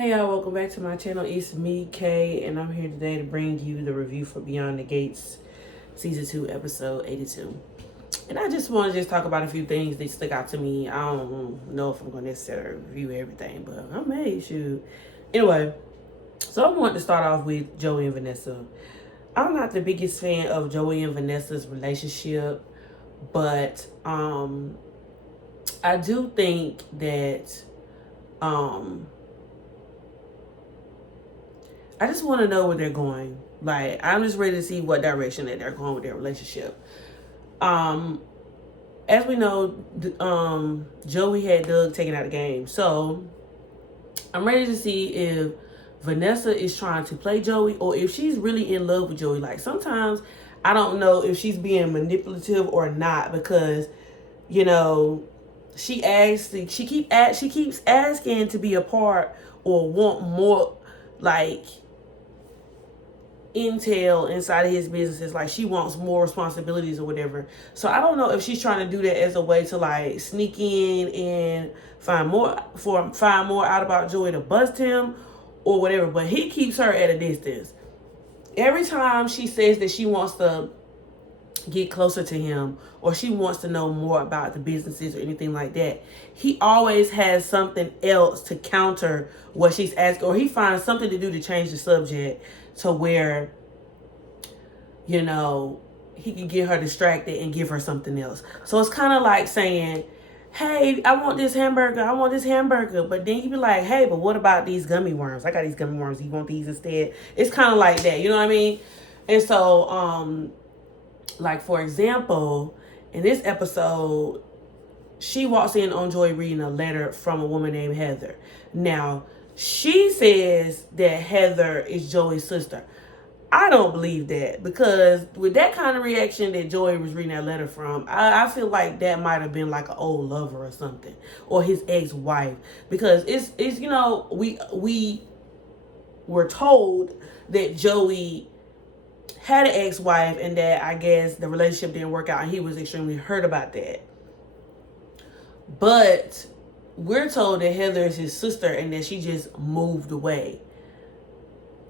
Hey y'all, welcome back to my channel. It's me, Kay, and I'm here today to bring you the review for Beyond the Gates Season 2, Episode 82. And I just want to talk about a few things that stuck out to me. I don't know if I'm going to necessarily review everything, but I may, shoot. Anyway, so I want to start off with Joey and Vanessa. I'm not the biggest fan of Joey and Vanessa's relationship, but I do think that I just want to know where they're going. Like, I'm just ready to see what direction that they're going with their relationship. As we know, Joey had Doug taken out of the game. So, I'm ready to see if Vanessa is trying to play Joey or if she's really in love with Joey. Like, sometimes I don't know if she's being manipulative or not because, you know, she keeps asking to be a part or want more, like, intel inside of his businesses. Like, she wants more responsibilities or whatever. So I don't know if she's trying to do that as a way to like sneak in and find more out about Joey to bust him or whatever. But he keeps her at a distance. Every time she says that she wants to get closer to him or she wants to know more about the businesses or anything like that, he always has something else to counter what she's asking, or he finds something to do to change the subject to where, you know, he can get her distracted and give her something else. So it's kind of like saying, hey, I want this hamburger. But then you be like, hey, but what about these gummy worms? I got these gummy worms. You want these instead? It's kind of like that. You know what I mean? And so, like, for example, in this episode, she walks in on Joy reading a letter from a woman named Heather. Now, she says that Heather is Joey's sister. I don't believe that, because with that kind of reaction that Joey was reading that letter from, I feel like that might have been like an old lover or something, or his ex-wife, because it's you know, we were told that Joey had an ex-wife and that I guess the relationship didn't work out and he was extremely hurt about that. But we're told that Heather is his sister and that she just moved away.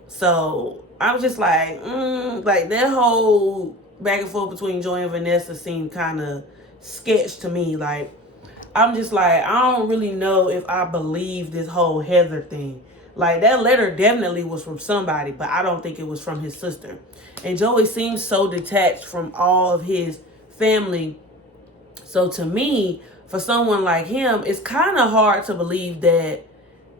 So I'm just like that whole back and forth between Joey and Vanessa seemed kind of sketch to me. Like, I'm just like, I don't really know if I believe this whole Heather thing. Like, that letter definitely was from somebody, but I don't think it was from his sister. And Joey seems so detached from all of his family. So to me, for someone like him, it's kind of hard to believe that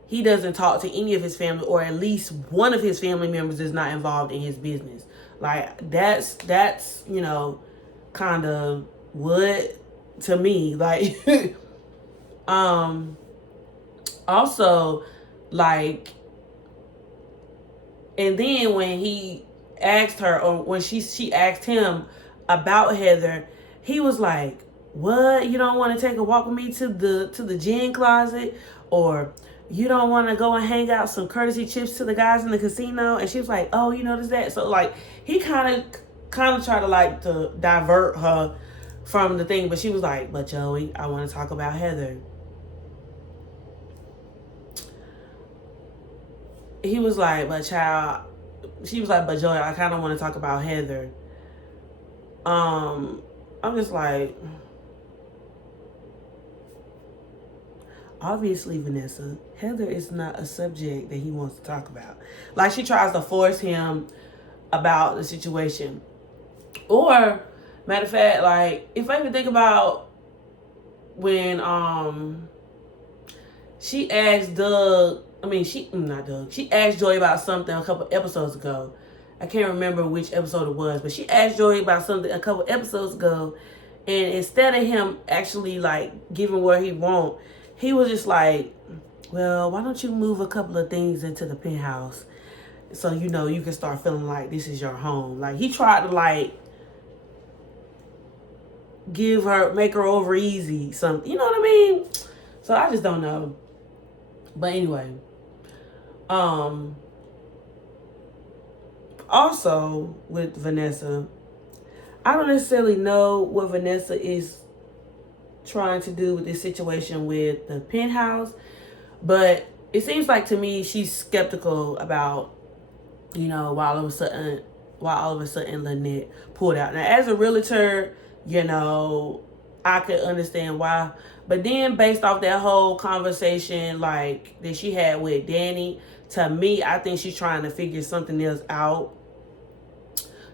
he doesn't talk to any of his family, or at least one of his family members is not involved in his business. Like, that's you know, kind of what to me. Like, also, like, and then when he asked her, or when she asked him about Heather, he was like, what, you don't want to take a walk with me to the gin closet, or you don't want to go and hang out some courtesy trips to the guys in the casino? And she was like, oh, you noticed that? So like, he kind of tried to like to divert her from the thing, but she was like, but Joey, I want to talk about Heather. He was like, but child, she was like, but Joey, I kind of want to talk about Heather. I'm just like, obviously, Vanessa, Heather is not a subject that he wants to talk about. Like, she tries to force him about the situation. Or, matter of fact, like, if I even think about when she asked she asked Joy about something a couple episodes ago. I can't remember which episode it was, but she asked Joy about something a couple episodes ago, and instead of him actually like giving what he want, he was just like, well, why don't you move a couple of things into the penthouse so you know you can start feeling like this is your home. Like, he tried to like make her over easy, something, you know what I mean? So I just don't know. But anyway, also with Vanessa, I don't necessarily know what Vanessa is trying to do with this situation with the penthouse, but it seems like to me she's skeptical about, you know, why all of a sudden Lynette pulled out. Now, as a realtor, you know, I could understand why. But then based off that whole conversation like that she had with Danny, to me, I think she's trying to figure something else out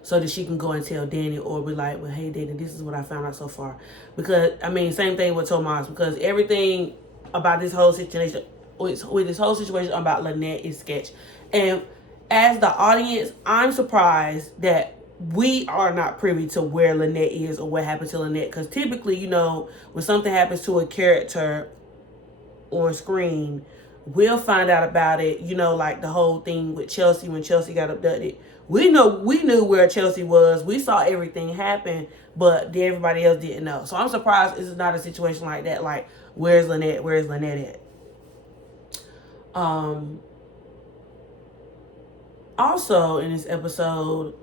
so that she can go and tell Danny, or be like, well, hey, Danny, this is what I found out so far. Because, I mean, same thing with Tomas, because everything about this whole situation, with this whole situation about Lynette is sketch. And as the audience, I'm surprised that we are not privy to where Lynette is or what happened to Lynette. Because typically, you know, when something happens to a character on screen, we'll find out about it. You know, like the whole thing with Chelsea, when Chelsea got abducted. We knew where Chelsea was. We saw everything happen, but everybody else didn't know. So I'm surprised it's not a situation like that. Like, where's Lynette? Where's Lynette at? Also in this episode,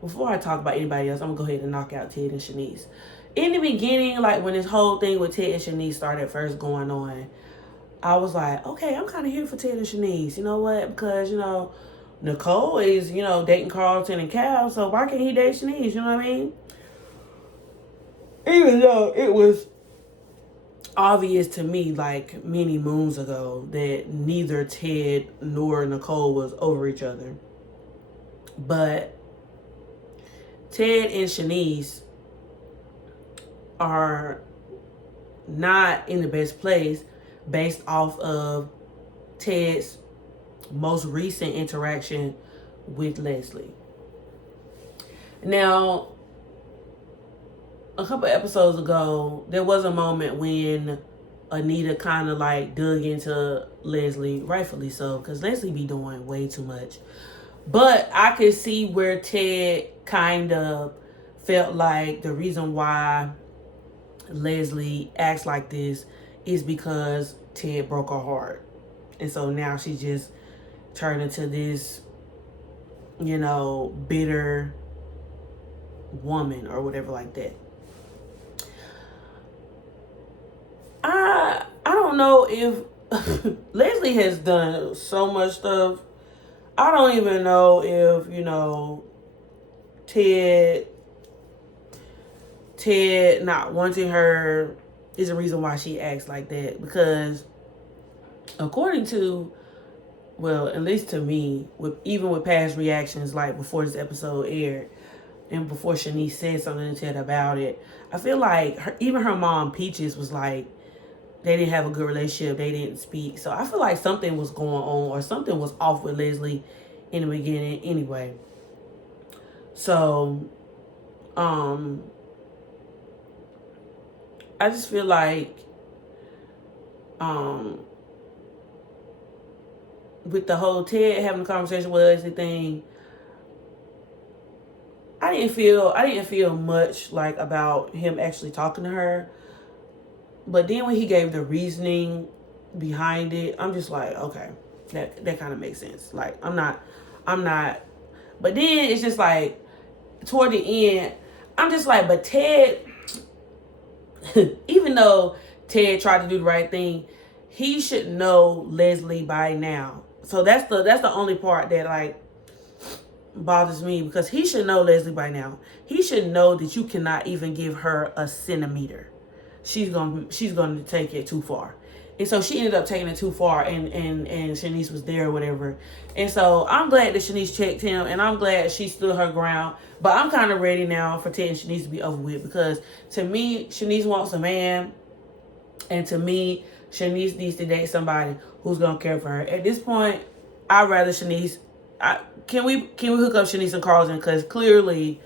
before I talk about anybody else, I'm gonna go ahead and knock out Ted and Shanice. In the beginning, like when this whole thing with Ted and Shanice started first going on, I was like, okay, I'm kind of here for Ted and Shanice. You know what? Because, you know, Nicole is, you know, dating Carlton and Cal, so why can't he date Shanice? You know what I mean? Even though it was obvious to me, like many moons ago, that neither Ted nor Nicole was over each other. But Ted and Shanice are not in the best place based off of Ted's most recent interaction with Leslie. Now, a couple episodes ago, there was a moment when Anita kind of like dug into Leslie, rightfully so, because Leslie be doing way too much. But I could see where Ted kind of felt like the reason why Leslie acts like this is because Ted broke her heart. And so now she just turned into this, you know, bitter woman or whatever like that. I don't know if Leslie has done so much stuff. I don't even know if, you know, Ted not wanting her is the reason why she acts like that. Because according to, well, at least to me, even with past reactions, like before this episode aired and before Shanice said something to Ted about it, I feel like even her mom, Peaches, was like, they didn't have a good relationship. They didn't speak. So I feel like something was going on, or something was off with Leslie in the beginning anyway. So, I just feel like, with the whole Ted having a conversation with Leslie thing, I didn't feel much like about him actually talking to her. But then when he gave the reasoning behind it, I'm just like, okay, that kind of makes sense. Like, I'm not, but then it's just like, toward the end, I'm just like, but Ted, even though Ted tried to do the right thing, he should know Leslie by now. So that's the only part that like bothers me, because he should know Leslie by now. He should know that you cannot even give her a centimeter. She's gonna take it too far. And so she ended up taking it too far, and Shanice was there or whatever. And so I'm glad that Shanice checked him, and I'm glad she stood her ground. But I'm kind of ready now for Ted and Shanice to be over with, because to me, Shanice wants a man, and to me, Shanice needs to date somebody who's gonna care for her. At this point, I'd rather Shanice. Can we hook up Shanice and Carlton? Because clearly,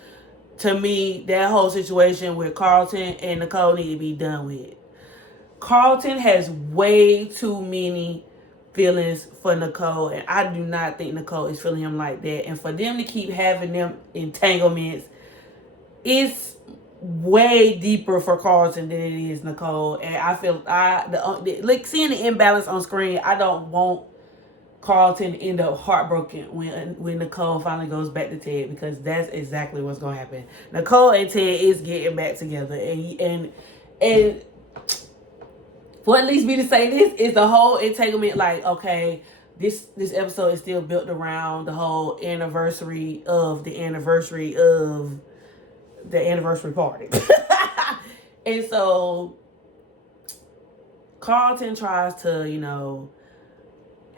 to me, that whole situation with Carlton and Nicole need to be done with. Carlton has way too many feelings for Nicole, and I do not think Nicole is feeling him like that. And for them to keep having them entanglements, it's way deeper for Carlton than it is Nicole. And I feel like seeing the imbalance on screen, I don't want Carlton end up heartbroken when Nicole finally goes back to Ted, because that's exactly what's gonna happen. Nicole and Ted is getting back together, and for at least me to say this is the whole entanglement. Like, okay, this episode is still built around the whole anniversary of the anniversary party, and so Carlton tries to,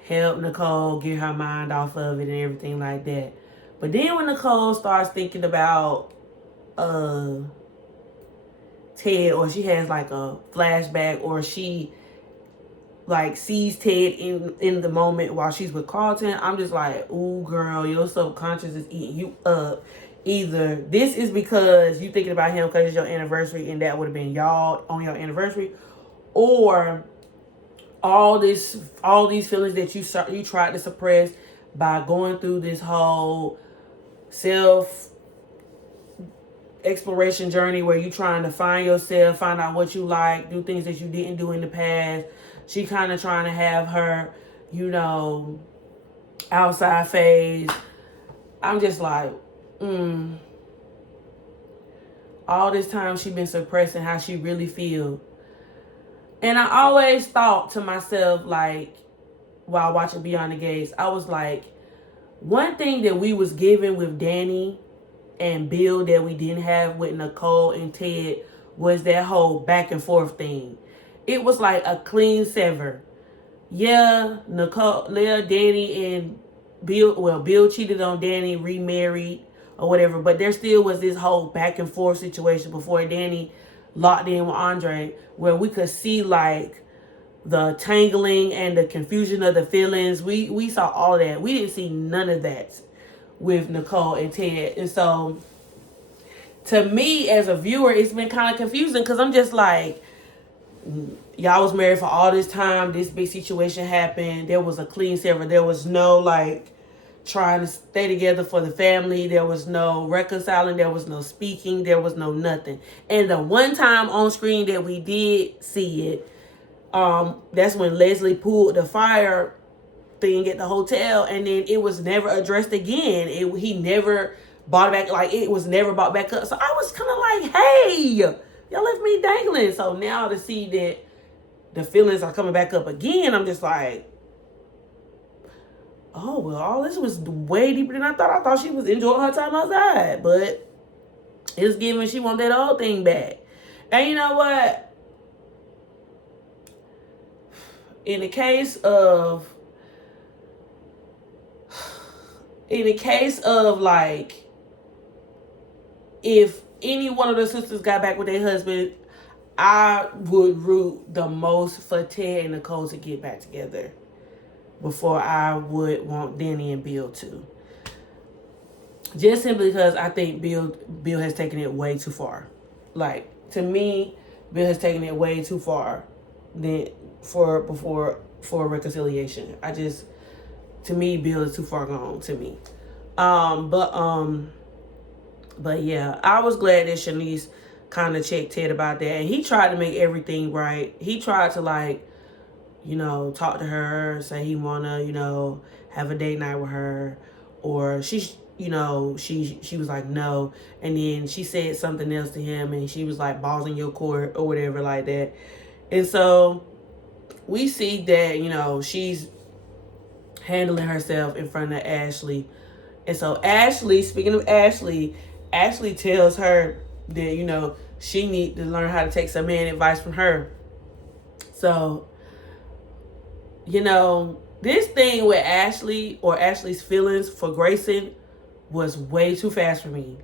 help Nicole get her mind off of it and everything like that. But then when Nicole starts thinking about Ted, or she has like a flashback, or she like sees Ted in the moment while she's with Carlton, I'm just like, ooh, girl, your subconscious is eating you up. Either this is because you thinking about him because it's your anniversary and that would have been y'all on your anniversary, or all these feelings that you tried to suppress by going through this whole self exploration journey where you trying to find yourself, find out what you like, do things that you didn't do in the past. She kind of trying to have her, outside phase. I'm just like, all this time she been suppressing how she really feel. And I always thought to myself, like, while watching Beyond the Gates, I was like, one thing that we was given with Danny and Bill that we didn't have with Nicole and Ted was that whole back and forth thing. It was like a clean sever. Yeah, Danny and Bill cheated on Danny, remarried or whatever, but there still was this whole back and forth situation before Danny locked in with Andre, where we could see like the tangling and the confusion of the feelings. We saw all of that. We didn't see none of that with Nicole and Ted. And so to me as a viewer, it's been kind of confusing, because I'm just like, y'all was married for all this time, this big situation happened, there was a clean sever, there was no like trying to stay together for the family, there was no reconciling, there was no speaking, there was no nothing. And the one time on screen that we did see it, that's when Leslie pulled the fire thing at the hotel, and then it was never addressed again. He never brought it back, like it was never brought back up. So I was kind of like, hey, y'all left me dangling. So now to see that the feelings are coming back up again, I'm just like, oh, well, all this was way deeper than I thought. I thought she was enjoying her time outside, but it's given she want that old thing back. And you know what? In the case of like, if any one of the sisters got back with their husband, I would root the most for Ted and Nicole to get back together before I would want Danny and Bill to. Just simply because I think Bill has taken it way too far. Like, to me, Bill has taken it way too far for reconciliation. To me, Bill is too far gone to me. But yeah, I was glad that Shanice kind of checked Ted about that, and he tried to make everything right. He tried to like, talk to her, say he wanna, have a date night with her, or she was like no, and then she said something else to him, and she was like, balls in your court or whatever like that. And so we see that, she's handling herself in front of Ashley. And so speaking of Ashley tells her that, she need to learn how to take some man advice from her. So, this thing with Ashley, or Ashley's feelings for Grayson, was way too fast for me.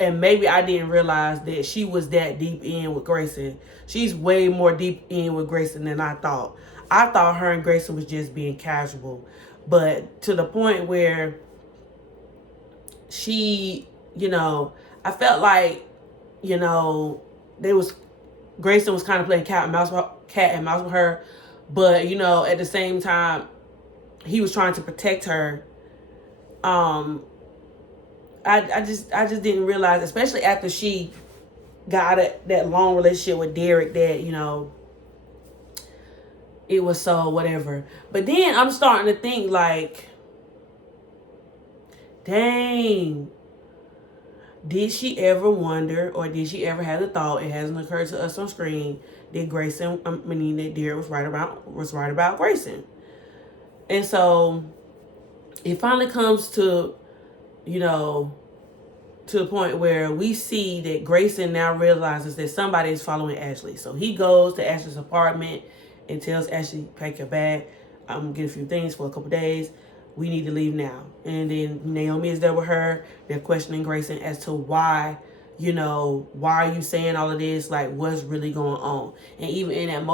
And maybe I didn't realize that she was that deep in with Grayson. She's way more deep in with Grayson than I thought. I thought her and Grayson was just being casual. But to the point where she, I felt like, Grayson was kind of playing cat and mouse with her. But, at the same time, he was trying to protect her. I just didn't realize, especially after she got that long relationship with Derek, that, it was so whatever. But then I'm starting to think like, dang, did she ever wonder, or did she ever have the thought, it hasn't occurred to us on screen, that Grayson, that Derek was right about Grayson. And so it finally comes to, you know, to the point where we see that Grayson now realizes that somebody is following Ashley. So he goes to Ashley's apartment and tells Ashley, pack your bag. I'm going to get a few things for a couple days. We need to leave now. And then Naomi is there with her. They're questioning Grayson as to why, why are you saying all of this? Like, what's really going on? And even in that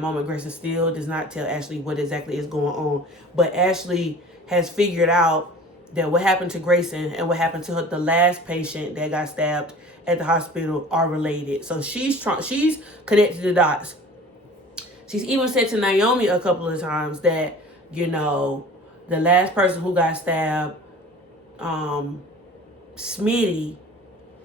moment, Grayson still does not tell Ashley what exactly is going on. But Ashley has figured out that what happened to Grayson and what happened to her, the last patient that got stabbed at the hospital, are related. So she's connected the dots. She's even said to Naomi a couple of times that, the last person who got stabbed, Smitty,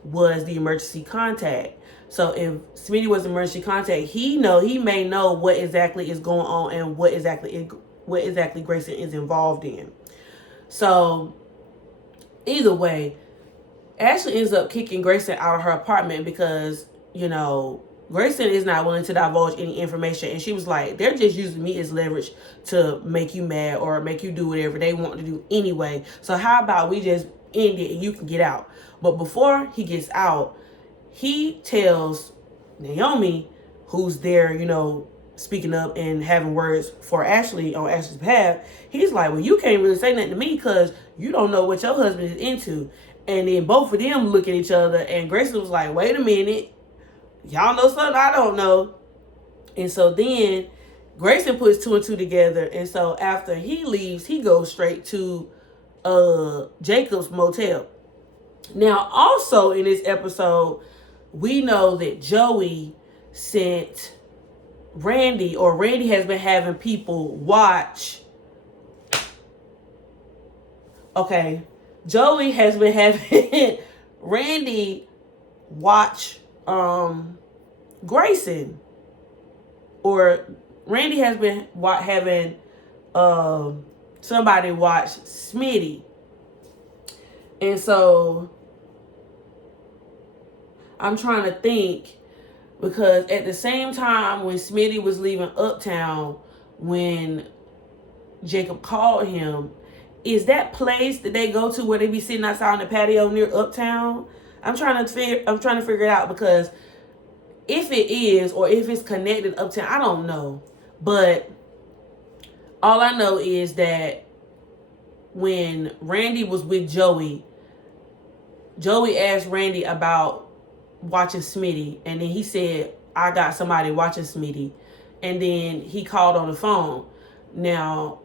was the emergency contact. So if Smitty was the emergency contact, he may know what exactly is going on and what exactly Grayson is involved in. So either way, Ashley ends up kicking Grayson out of her apartment because, Grayson is not willing to divulge any information. And she was like, they're just using me as leverage to make you mad or make you do whatever they want to do anyway. So how about we just end it and you can get out? But before he gets out, he tells Naomi, who's there, speaking up and having words for Ashley on Ashley's behalf. He's like, well, you can't really say nothing to me because you don't know what your husband is into. And then both of them look at each other, and Grayson was like, wait a minute. Y'all know something I don't know. And so then Grayson puts two and two together. And so after he leaves, he goes straight to Jacob's motel. Now, also in this episode, we know that Joey sent Randy has been having people watch. Okay. Joey has been having Randy watch Grayson, or Randy has been having somebody watch Smitty. And so I'm trying to think, because at the same time when Smitty was leaving Uptown, when Jacob called him, is that place that they go to where they be sitting outside on the patio near Uptown? I'm trying to figure it out, because if it is, or if it's connected Uptown, I don't know. But all I know is that when Randy was with Joey asked Randy about watching Smitty, and then he said, I got somebody watching Smitty. And then he called on the phone. Now,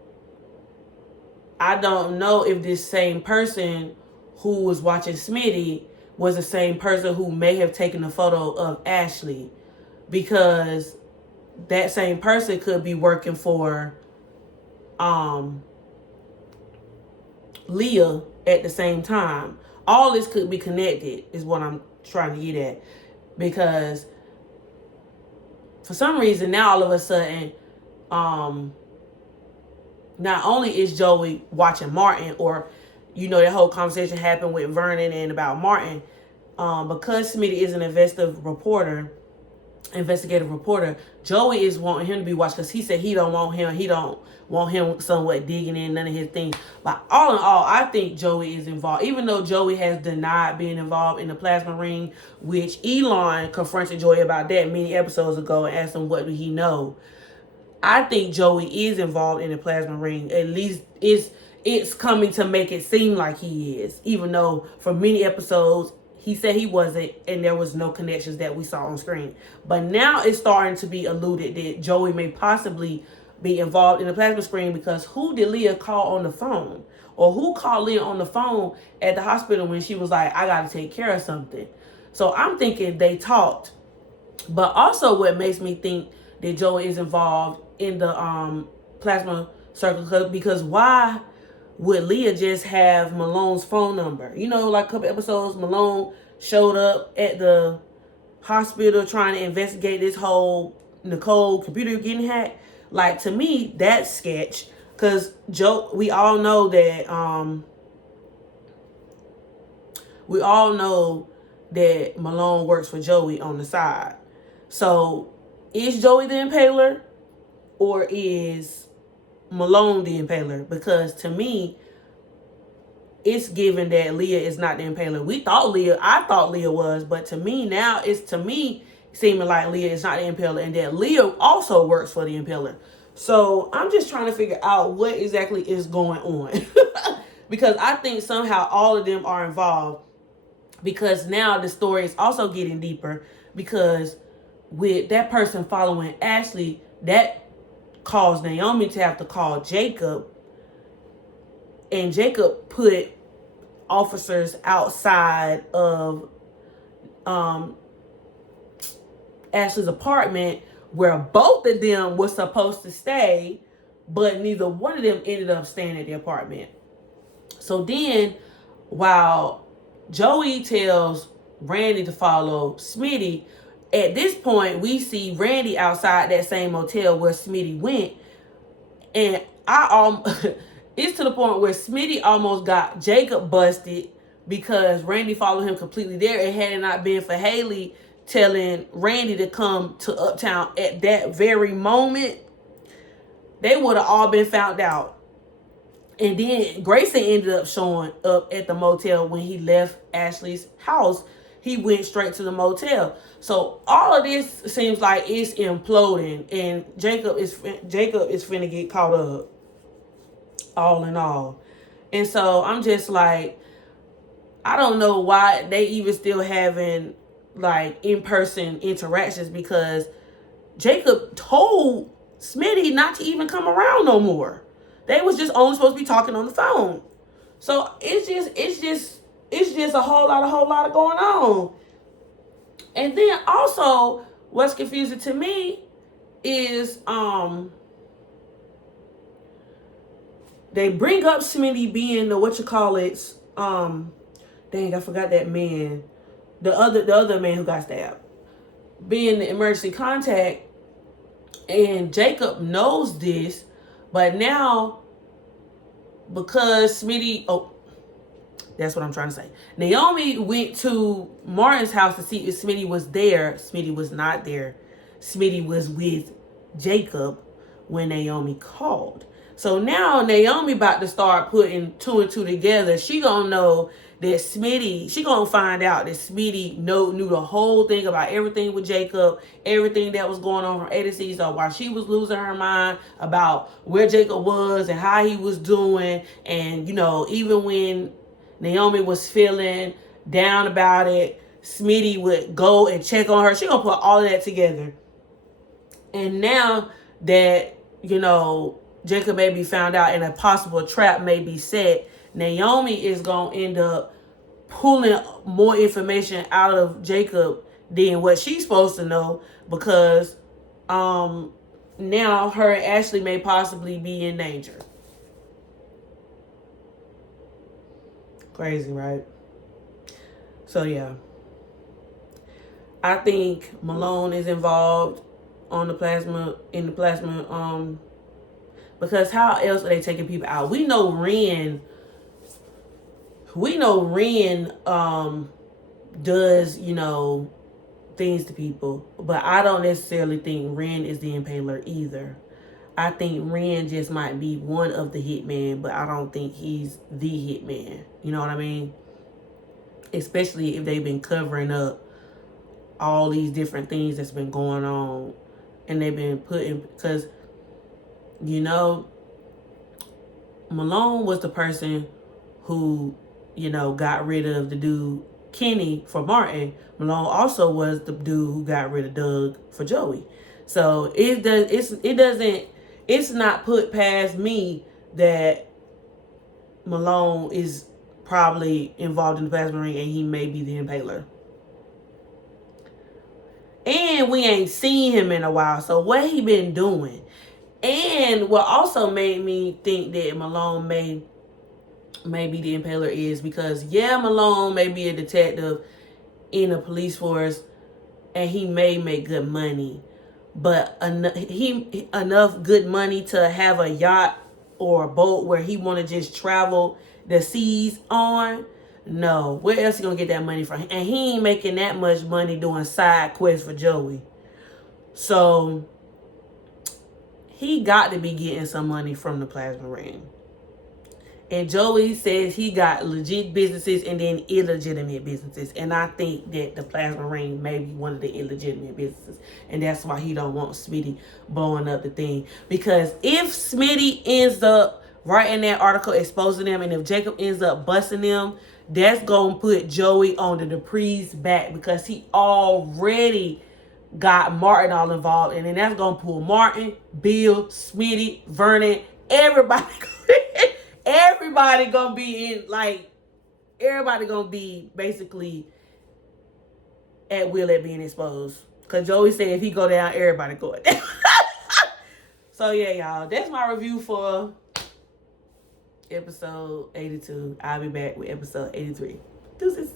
I don't know if this same person who was watching Smitty was the same person who may have taken a photo of Ashley, because that same person could be working for Leah at the same time. All this could be connected is what I'm trying to get at, because for some reason now all of a sudden not only is Joey watching Martin, or that whole conversation happened with Vernon and about Martin, because Smitty is an investigative reporter, Joey is wanting him to be watched, because he said he don't want him somewhat digging in none of his things. But all in all, I think Joey is involved, even though Joey has denied being involved in the plasma ring, which Elon confronted Joey about that many episodes ago and asked him what do he know. I think Joey is involved in the plasma ring. At least it's coming to make it seem like he is, even though for many episodes he said he wasn't, and there was no connections that we saw on screen. But now it's starting to be alluded that Joey may possibly be involved in the plasma screen, because who did Leah call on the phone? Or who called Leah on the phone at the hospital when she was like, I got to take care of something? So I'm thinking they talked. But also what makes me think that Joey is involved in the plasma circle, because why would Leah just have Malone's phone number? Like a couple episodes, Malone showed up at the hospital trying to investigate this whole Nicole computer getting hacked. Like, to me, that's sketch. Because we all know that Malone works for Joey on the side. So is Joey the impaler, or is Malone the impaler? Because to me, it's given that Leah is not the impaler. I thought Leah was, but to me now, it's seeming like Leah is not the impaler, and that Leah also works for the impaler. So I'm just trying to figure out what exactly is going on. Because I think somehow all of them are involved. Because now the story is also getting deeper. Because with that person following Ashley, that caused Naomi to have to call Jacob. And Jacob put officers outside of Ashley's apartment, where both of them were supposed to stay, but neither one of them ended up staying at the apartment. So then, while Joey tells Randy to follow Smitty, at this point, we see Randy outside that same motel where Smitty went. And it's to the point where Smitty almost got Jacob busted because Randy followed him completely there. It had it not been for Haley telling Randy to come to Uptown at that very moment, they would have all been found out. And then Grayson ended up showing up at the motel when he left Ashley's house. He went straight to the motel. So all of this seems like it's imploding, and Jacob is finna get caught up, all in all. And so I'm just like, I don't know why they even still having like in-person interactions, because Jacob told Smitty not to even come around no more. They was just only supposed to be talking on the phone. So it's just a whole lot going on. And then also, what's confusing to me is they bring up Smitty being the dang, I forgot that man. The other man who got stabbed, being the emergency contact, and Jacob knows this, but now because that's what I'm trying to say. Naomi went to Martin's house to see if Smitty was there. Smitty was not there. Smitty was with Jacob when Naomi called. So now Naomi about to start putting two and two together. She gonna know that she gonna find out that Smitty knew the whole thing about everything with Jacob, everything that was going on from A to Z. So while she was losing her mind about where Jacob was and how he was doing, and even when Naomi was feeling down about it, Smitty would go and check on her. She gonna put all of that together. And now that, Jacob may be found out and a possible trap may be set, Naomi is going to end up pulling more information out of Jacob than what she's supposed to know, because now her and Ashley may possibly be in danger. Crazy, right? So, yeah. I think Malone is involved in the plasma, because how else are they taking people out? We know Ren does, things to people, but I don't necessarily think Ren is the impaler either. I think Ren just might be one of the hitmen, but I don't think he's the hitman. You know what I mean? Especially if they've been covering up all these different things that's been going on, and they've been putting, because Malone was the person who, got rid of the dude Kenny for Martin. Malone also was the dude who got rid of Doug for Joey. So it's not put past me that Malone is probably involved in the plasma ring and he may be the impaler. And we ain't seen him in a while, so what he been doing? And what also made me think that Malone may be the impaler is because, Malone may be a detective in a police force and he may make good money, but enough good money to have a yacht or a boat where he want to just travel the seas on. No, where else he gonna get that money from? And he ain't making that much money doing side quests for Joey. So he got to be getting some money from the plasma ring. And Joey says he got legit businesses and then illegitimate businesses. And I think that the plasma ring may be one of the illegitimate businesses. And that's why he don't want Smitty blowing up the thing. Because if Smitty ends up writing that article exposing them, and if Jacob ends up busting them, that's going to put Joey on the Dupree's back. Because he already got Martin all involved. And then that's going to pull Martin, Bill, Smitty, Vernon, everybody. Everybody gonna be in, like, everybody gonna be basically at will at being exposed. Because Joey said if he go down, everybody going down. So, yeah, y'all. That's my review for episode 82. I'll be back with episode 83. Deuces.